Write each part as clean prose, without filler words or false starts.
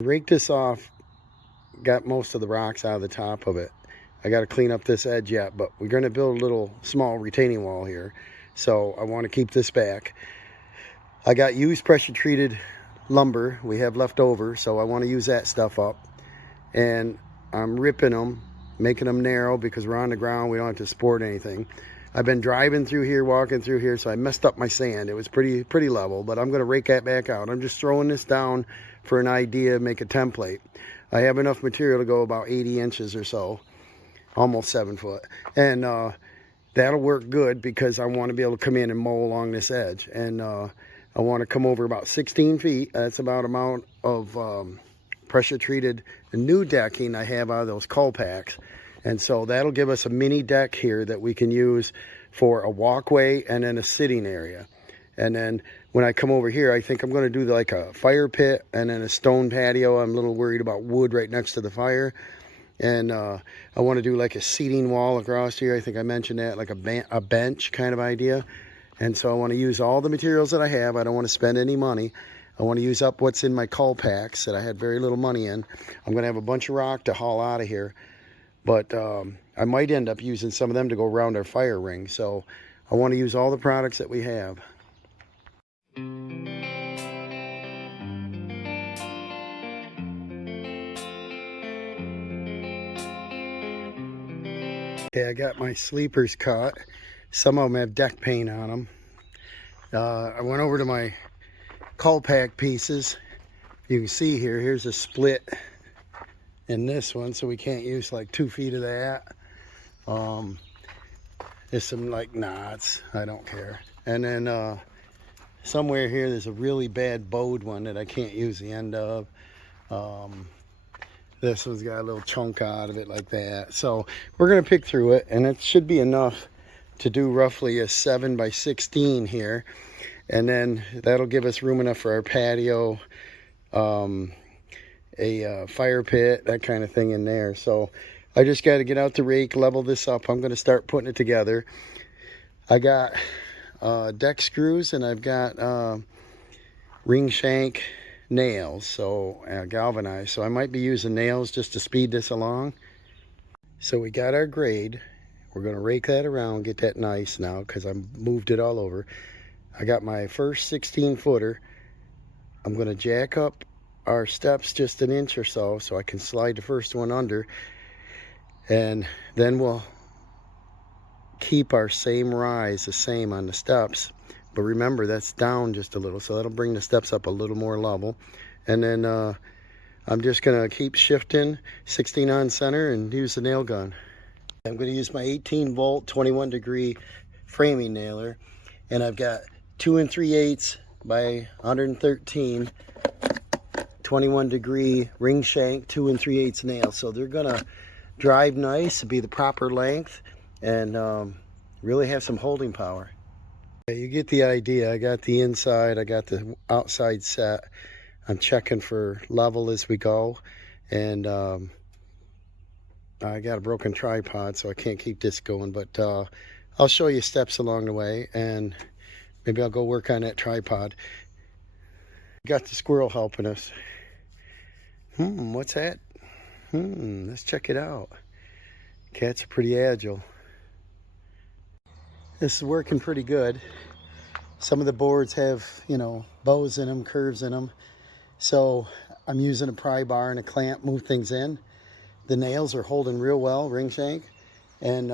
Rake this off, got most of the rocks out of the top of it. I got to clean up this edge yet, but we're going to build a little small retaining wall here. So I want to keep this back. I got used pressure treated lumber we have left over, so I want to use that stuff up. And I'm ripping them, making them narrow because we're on the ground, we don't have to support anything. I've been driving through here, walking through here, so I messed up my sand. It was pretty level, but I'm going to rake that back out. I'm just throwing this down for an idea, make a template. I have enough material to go about 80 inches or so, almost 7 foot. And that'll work good because I want to be able to come in and mow along this edge. And I want to come over about 16 feet. That's about amount of pressure treated new decking I have out of those Colpacks. And so that'll give us a mini deck here that we can use for a walkway and then a sitting area. And then when I come over here, I think I'm going to do like a fire pit and then a stone patio. I'm a little worried about wood right next to the fire. And I want to do like a seating wall across here. I think I mentioned that, like a bench kind of idea. And so I want to use all the materials that I have. I don't want to spend any money. I want to use up what's in my Colpacks that I had very little money in. I'm going to have a bunch of rock to haul out of here. But I might end up using some of them to go around our fire ring. So I want to use all the products that we have. Okay, I got my sleepers cut. Some of them have deck paint on them. I went over to my Colpack pieces. You can see here, here's a split in this one, so we can't use like 2 feet of that. There's some like knots, I don't care. And then somewhere here there's a really bad bowed one that I can't use the end of. This one's got a little chunk out of it like that. So we're gonna pick through it, and it should be enough to do roughly a 7 by 16 here. And then that'll give us room enough for our patio, a fire pit, that kind of thing in there. So I just got to get out the rake, level this up. I'm going to start putting it together. I got deck screws, and I've got ring shank nails, so galvanized. So I might be using nails just to speed this along. So we got our grade. We're going to rake that around, get that nice now because I moved it all over. I got my first 16 footer. I'm going to jack up our steps just an inch or so I can slide the first one under, and then we'll keep our same rise the same on the steps. But remember, that's down just a little, so that'll bring the steps up a little more level. And then I'm just going to keep shifting 16 on center and use the nail gun. I'm going to use my 18 volt 21 degree framing nailer, and I've got 2 3/8 by 113 21 degree ring shank 2 3/8 nails. So they're gonna drive nice, be the proper length, and really have some holding power. You get the idea. I got the inside, I got the outside set. I'm checking for level as we go, and I got a broken tripod, so I can't keep this going, but I'll show you steps along the way, and maybe I'll go work on that tripod. Got the squirrel helping us. What's that? Let's check it out. Cats are pretty agile. This is working pretty good. Some of the boards have, bows in them, curves in them. So I'm using a pry bar and a clamp, move things in. The nails are holding real well, ring shank. And,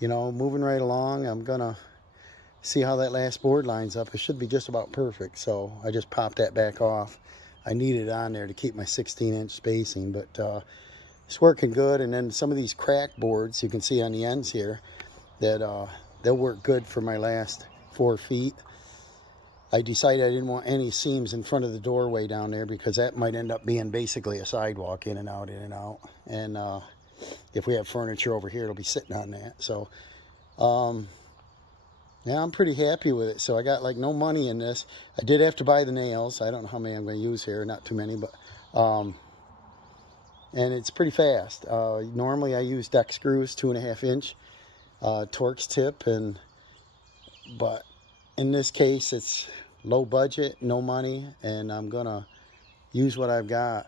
moving right along. I'm gonna see how that last board lines up. It should be just about perfect. So I just popped that back off. I need it on there to keep my 16-inch spacing, but it's working good. And then some of these crack boards you can see on the ends here, that they'll work good for my last 4 feet. I decided I didn't want any seams in front of the doorway down there because that might end up being basically a sidewalk, in and out, in and out. And if we have furniture over here, it'll be sitting on that. So yeah, I'm pretty happy with it. So I got like no money in this. I did have to buy the nails. I don't know how many I'm going to use here. Not too many, but and it's pretty fast. Normally I use deck screws, 2.5 inch Torx tip, but in this case it's low budget, no money, and I'm gonna use what I've got.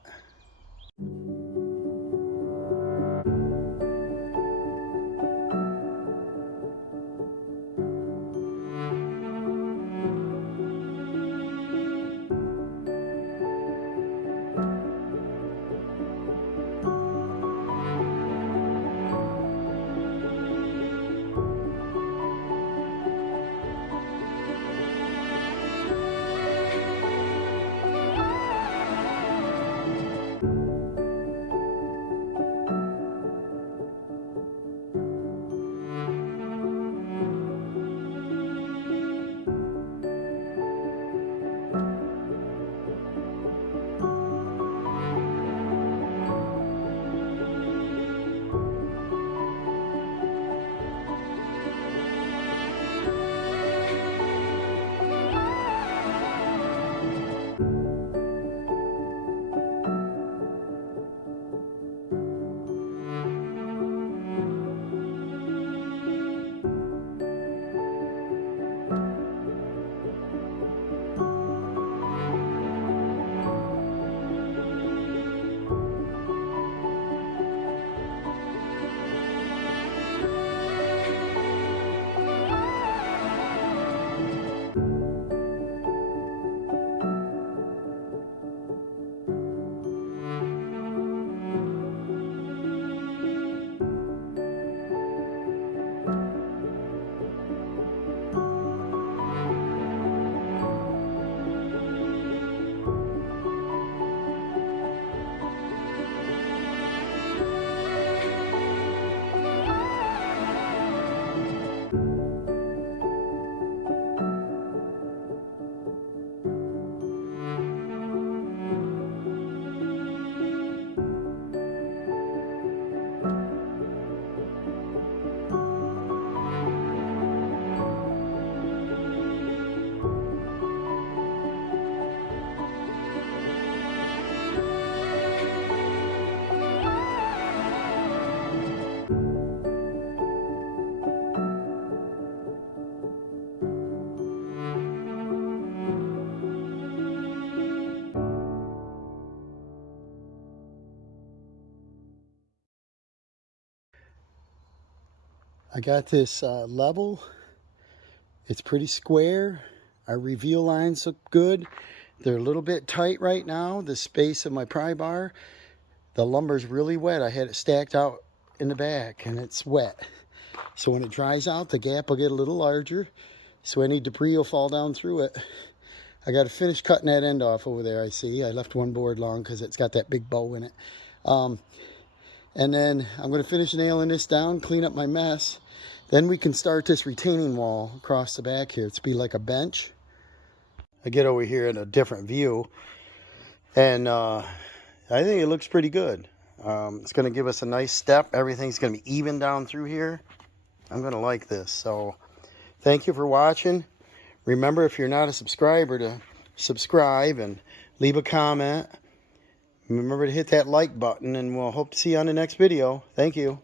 I got this level. It's pretty square. Our reveal lines look good. They're a little bit tight right now, the space of my pry bar. The lumber's really wet. I had it stacked out in the back and it's wet. So when it dries out, the gap will get a little larger. So any debris will fall down through it. I got to finish cutting that end off over there, I see. I left one board long because it's got that big bow in it. And then I'm going to finish nailing this down, clean up my mess. Then we can start this retaining wall across the back here. It's be like a bench. I get over here in a different view. And I think it looks pretty good. It's going to give us a nice step. Everything's going to be even down through here. I'm going to like this. So thank you for watching. Remember, if you're not a subscriber, to subscribe and leave a comment. Remember to hit that like button, and we'll hope to see you on the next video. Thank you.